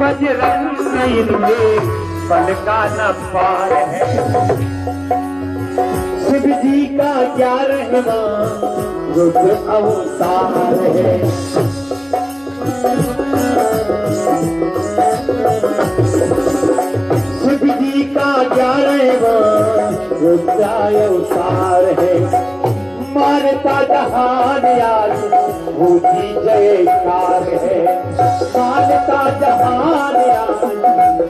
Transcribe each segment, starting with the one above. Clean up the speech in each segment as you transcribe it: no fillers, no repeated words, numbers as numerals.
बजरंग इनके बल का न पार है। शिव जी का 11वां रुद्र अवतार है। शिव जी का 11वां रुद्र अवतार है। मारता जहान यार ऊंची जयकार है। मारता जहान यार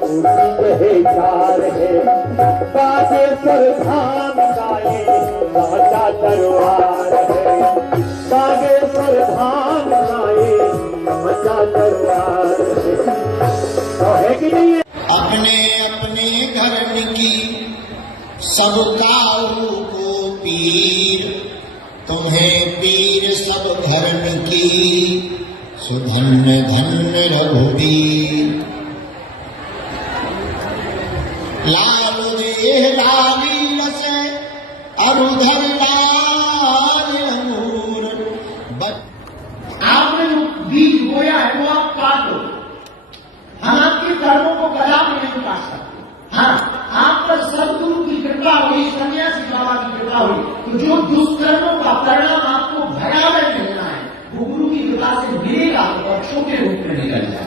ऊंची जयकार है। बागेश्वर धाम गाए राजा दरबार है। बागेश्वर धाम गाए राजा दरबार है कि नहीं? अपने अपने धर्म की सब काऊ को पीर, तुम्हें पीर सब धर्म की सुधन्य धन्य रघुवीर। लाल देह लाली रसे अरुधर लाल अंगूर। आपने जो बीज बोया है वो आप काट दो। हम आपके कर्मों को कदापि नहीं काट सकते। हाँ, आप पर सदगुरु की कृपा हुई, सन्यासी बाबा की कृपा हुई, तो जो दुष्कर्मों का परिणाम आपको भयावह मिलना है वो गुरु की कृपा से मिलेगा और छोटे रूप में निकल जाएगा।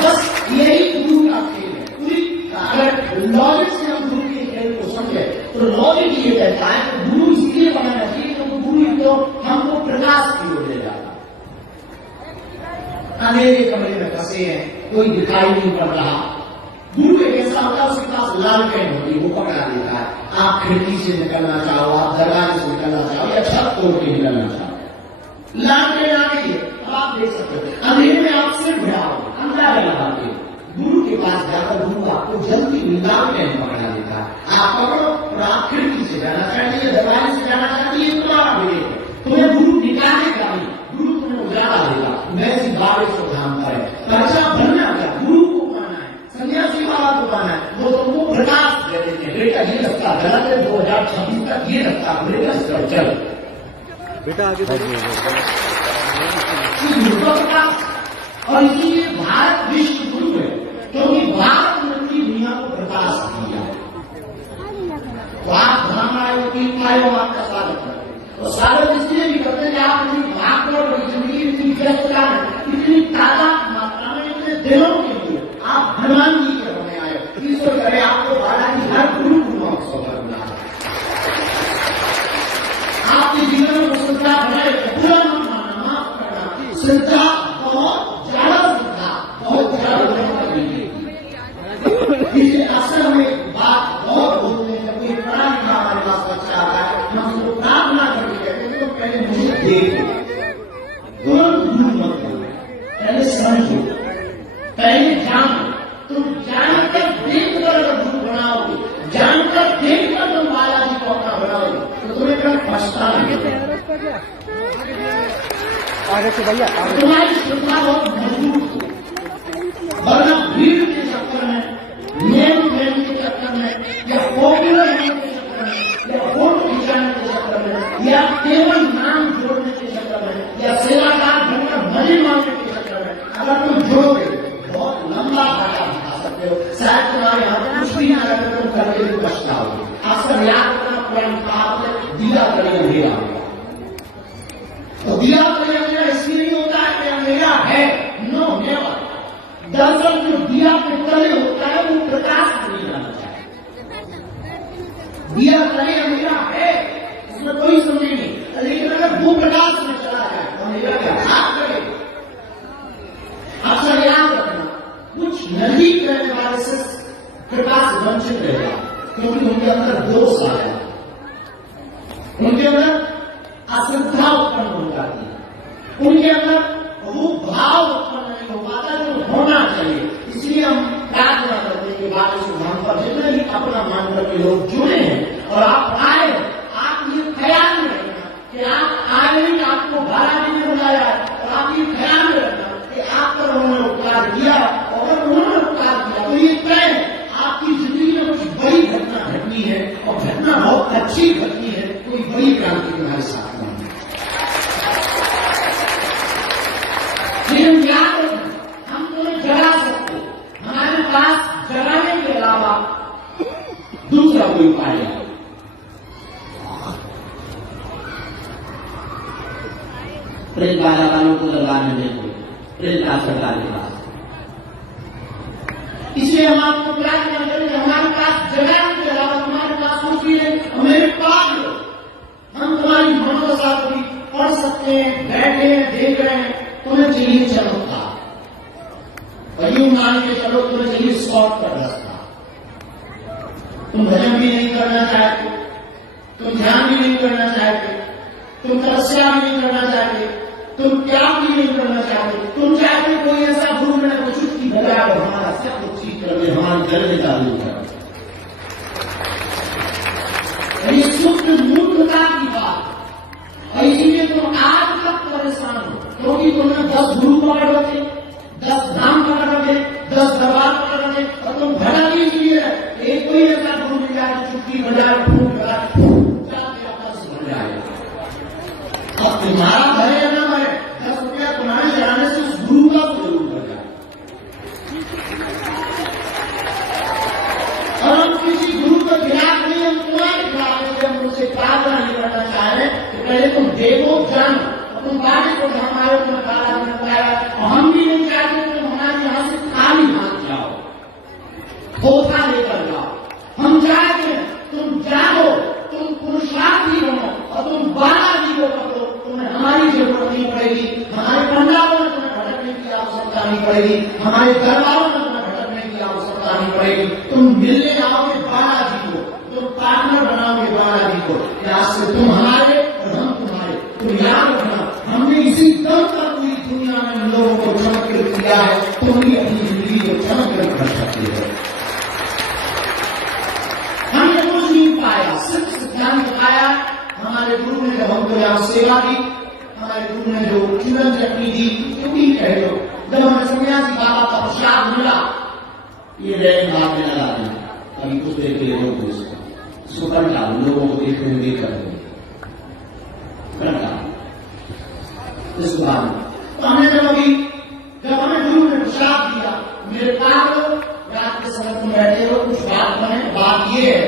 बस यही गुरु का खेल है। पूरी अगर लॉजिक से हम गुरु के खेल को समझे तो लॉजिक ये कहता है कि गुरु इसलिए बनाना चाहिए क्योंकि गुरु तो हमको प्रकाश की ओर ले जाता। अंधेरे कमरे में फंसे हैं, कोई दिखाई नहीं पड़ रहा। गुरु एक ऐसा होता है उसके पास लालटेन होती है, वो पकड़ा देता है। आप खिड़की से निकलना चाहो, आप दरवाजे से निकलना चाहो या छत तोड़ के निकलना चाहो, लालटेन आ गई है, अब आप देख सकते हो। अंधेरे में आप सिर्फ भिड़ाओ, अंदाजा लगा के गुरु के पास जाकर गुरु आपको जल्दी लालटेन पकड़ा देता है। आप पकड़ो और आप खिड़की से जाना चाहिए, दरवाजे से जाना चाहिए, तुम्हारा विवेक है। तुम्हें गुरु निकालेगा नहीं, गुरु तुम्हें उजाला देगा। वैसी बागेश्वर धाम पर है। पर्चा भरना क्या? गुरु को पाना है, सन्यासी बाबा को पाना है। वो तुमको प्रकाश दे देते हैं। बेटा ये रखता गलत है, 2026 तक ये रखता बेटा चल बेटा आगे और इसीलिए भारत विश्व गुरु है क्योंकि भारत ने पूरी दुनिया को प्रकाश दिया। तो आप धाम आए हो, 3 आए हो, आपका स्वागत है। और स्वागत इसलिए भी करते हैं कि आप इतनी भागदौड़ भरी जिंदगी, इतनी व्यस्तता में, इतनी ताजा मात्रा में, इतने दिनों के लिए आप हनुमान जी के होने आए हो। ईश्वर करे आपको बालाजी हर गुरु को महोत्सव करना। आपके जीवन में श्रद्धा बनाए, पूरा मत मानना, माफ करना। श्रद्धा बहुत ज्यादा, श्रद्धा बहुत ज्यादा इसलिए असल में बात बहुत बोलते हैं। जब कोई पढ़ा लिखा हमारे पास बच्चा आता है, हम उसको प्रार्थना करके कहते हैं तो पहले मुझे देखो, तुरंत गुरु मत करो, पहले समझो, पहले जानो। तुम जानकर देखकर अगर गुरु बनाओगे, जानकर देखकर तुम बालाजी को अपना बनाओगे तो तुम्हें कभी पछताना नहीं। आगे से भैया तुम्हारी श्रद्धा बहुत मजबूत हो, वरना भीड़ के चक्कर में, नेम के चक्कर में, या पॉपुलर होने के चक्कर में, या वोट खिंचाने के चक्कर में, या केवल नाम जोड़ने के चक्कर में, या सेवादार बनकर भले मांगने के चक्कर में अगर तुम जोड़ोगे बहुत लंबा घाटा दिखा सकते हो। शायद तुम्हारे यहाँ कुछ भी ना अगर तुम करके भी पछताओगे। अक्सर याद करना प्रेम का दिया करे अंधेरा। तो दिया करे अंधेरा इसलिए नहीं होता है कि अंधेरा है, नो नेवर। दरअसल जो दिया के तले होता है वो प्रकाश नहीं जाना चाहिए। दिया तले अंधेरा है, उसमें कोई समझ नहीं, लेकिन अगर वो प्रकाश में चला जाए तो अंधेरा क्या हाथ करे। अक्सर याद रखना, कुछ नजदीक रहने वाले से कृपा से वंचित रहेगा क्योंकि उनके अंदर दोष आ जाए, उनके अंदर अश्रद्धा उत्पन्न हो जाती है, उनके अंदर वो भाव उत्पन्न नहीं हो पाता जो होना चाहिए। इसलिए हम प्रार्थना करते हैं कि बागेश्वर धाम पर जितने भी अपना मानकर के लोग जुड़े हैं और आप आए, आप ये ख्याल में रखना कि आप आए नहीं, आपको बालाजी ने बुलाया है, और आप ये ख्याल में रखना कि आप पर उन्होंने उपकार किया, और अगर उन्होंने उपकार किया तो ये तय है आपकी जिंदगी में कुछ बड़ी घटना घटनी है, और घटना बहुत अच्छी घटनी है, कोई बड़ी क्रांति तुम्हारे साथ में। पाएगा। प्रिंट बाजा वालों को लगाने देंगे, प्रिंट राज सरकार के पास। इसलिए हम आपको प्रयास करेंगे कि हमारे पास जगह के अलावा हमारे पास कुछ भी नहीं, हमें पाग लो, हम तुम्हारी मनोदशा को भी पढ़ सकते हैं, बैठे हैं, देख रहे हैं, तुम्हें चाहिए चमत्कार, वही मान के चलो, तुम्हें चाहिए स्पॉट कर रास्ता, तुम भजन भी नहीं करना चाहते, तुम ध्यान भी नहीं करना चाहते, तुम तपस्या भी नहीं करना चाहते, तुम त्याग भी नहीं करना चाहते, तुम चाहते कोई ऐसा गुरु मिले तो चुटकी बजा कर हमारा सब कुछ ठीक कर दे, हमारी जल्द चालू कर। ये शुद्ध मूर्खता की बात, और इसीलिए तुम आज तक परेशान हो, क्योंकि तुमने 10 गुरु पकड़ रखे, 10 नाम पकड़ रखे, 10 दरबार पकड़ रखे, और तुम भला भी इसलिए एक कोई ऐसा गुरु मिल जाए चुटकी बजाए फूट बजा बन जाएगा। अब तुम्हारा भय है ना भय, 10 रुपया तुम्हारे चढ़ाने से उस गुरु का तो जरूर बढ़ जाए। और हम किसी गुरु के खिलाफ नहीं, हम तुम्हारे खिलाफ नहीं, जब मुझसे प्रार्थना नहीं करना चाह रहे तो पहले तुम देखो जानो, और तुम बारिश को हमारे ऊपर काला नहीं पाया, और हम भी नहीं चाहते तुम हमारे यहाँ से खाली हाथ जाओ, धोखा लेकर जाओ। हम चाहते हैं तुम जाओ, तुम पुरुषार्थी बनो, और तुम बालाजी को पकड़ो, तुम्हें हमारी जरूरत नहीं पड़ेगी, हमारे पंडालों में तुम्हें भटकने की आवश्यकता नहीं पड़ेगी, हमारे दरबारों में तुम्हें भटकने की आवश्यकता नहीं पड़ेगी। तुम मिलने आओगे बालाजी को, तुम पार्टनर बनाओगे बालाजी को, आज से तुम हमारे और हम तुम्हारे। तुम याद रखना, हमने इसी दम पर पूरी दुनिया में लोगों को चमत्कृत किया है, तुम भी अपनी जिंदगी को चमत्कृत कर सकते हो। हमने कुछ नहीं पाया, सिर्फ सिद्धांत पाया। हमारे गुरु ने जब हमको यहाँ सेवा दी, हमारे गुरु ने जो चूरन चटनी दी, क्योंकि कह दो, जब हमें सन्यासी बाबा का प्रसाद मिला, ये रैन भाग में लगा दिया, अभी कुछ देर के लिए रोक दो इसको कर डालो, लोगों को देखने में देख कर दो, कर डालो। इस बार तो हमने जब हमें गुरु ने प्रसाद दिया, मेरे पास रात के समय तुम बैठे हो, कुछ बात बने, बात ये है,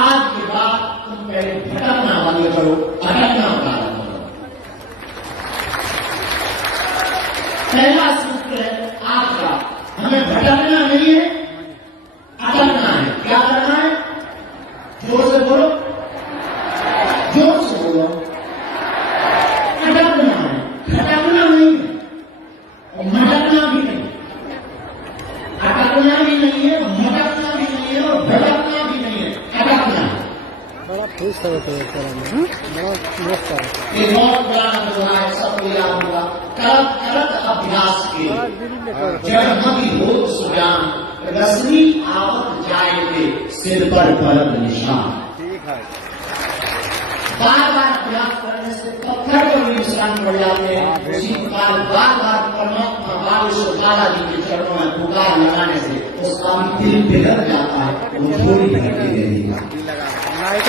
आज के बाद तुम पहले भटकना बंद करो, अटकना प्रारंभ करो। पहला सूत्र है आपका, हमें भटकना नहीं है, अटकना है। क्या करना है? जोर से बोलो, जोर से बोलो, अटकना है, भटकना नहीं है और मटकना भी नहीं, अटकना भी नहीं है, मटकना भी नहीं है और भटकना भी नहीं है, अटकना है। बड़ा खुश है तो बड़ा मस्त है। ये बहुत बड़ा नजर है, सबको याद होगा। करत करत अभ्यास के जब हम हो सुजान, रसनी आवत जाएंगे सिर पर परम निशान। ठीक है, बार बार अभ्यास करने से पत्थर को भी निशान पड़ जाते हैं। उसी प्रकार बार बार परमात्मा बालेश्वर बालाजी के चरणों में पुकार लगाने से उसका भी दिल पिघल जाता है, वो थोड़ी देर के लिए लाइट